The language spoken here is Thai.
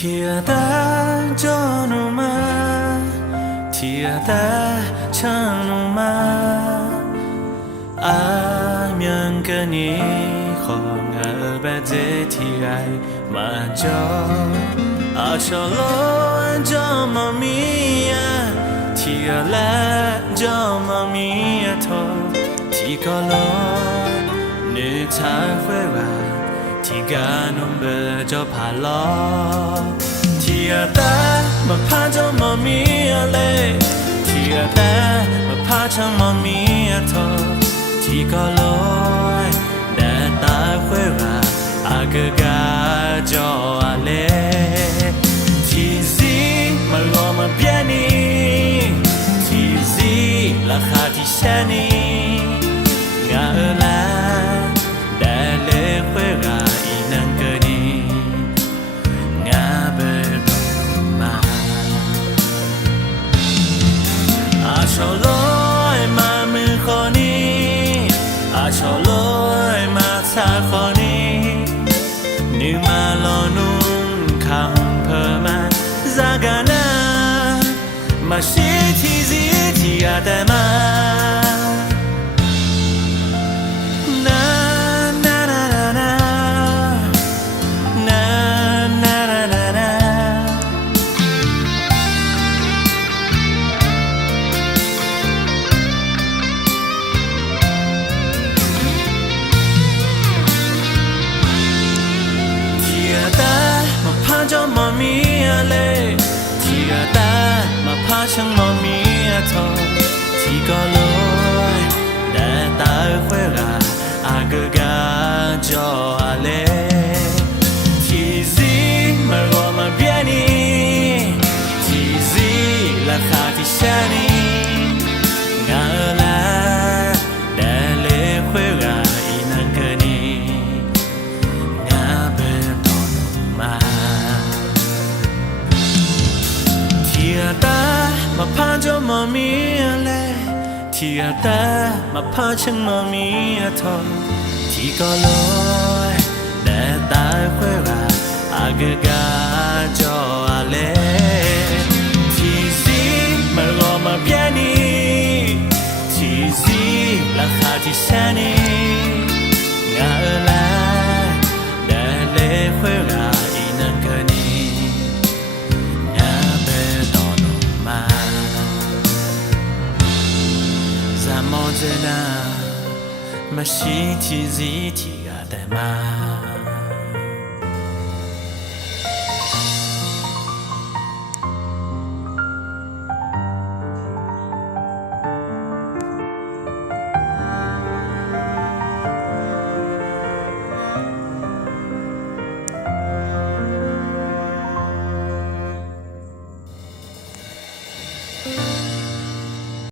天的着怒吗？天的成怒吗？阿面个你和我把这天爱嘛着，阿超罗着妈咪呀，天来着妈咪呀头，天个罗你才会话。ที่การนุ่มเบอร์จะผ่านล้อที่แต่มาพาจะมามีอะไรที่แต่มาพาช่างมามีเธอที่ก็ลอยแต่ตาเวลาอากาศจะอะไรที่สิมาลอมาเบียนี่ที่สิราคาที่แช่นี้งาอะไรแต่เล็กเวลาชอบลอยมามือคนนี้ชอบลอยมาสาคนนี้นึกมาลอนุ่งคำเพิ่มมาจากนั้นมาสิที่สิที่แต่มาจะมามีอะไรที่แต่มาพาช่างมามีเธอที่ก็ลอยแต่ตาเวลาอากาศจะอะไรที่สิมารอมาเบียนี่ที่สิราคาที่แช่นี้งาละแต่เล็กเวลาอีนังเกินนี้งาเป็นต้นมาที่แต่มาพาจะมามีอะไรที่แต่มาพาช่างมามีเธอที่ก็ลอยแต่ตาเวลาอากาศจะอะไรที่สิมารอมาเบียนี่ที่สิราคาที่แช่นี้งาละแต่เล็กเวลาอีนังเกินนี้มองเจอหน้ามาชี้ที่สิที่แต่มา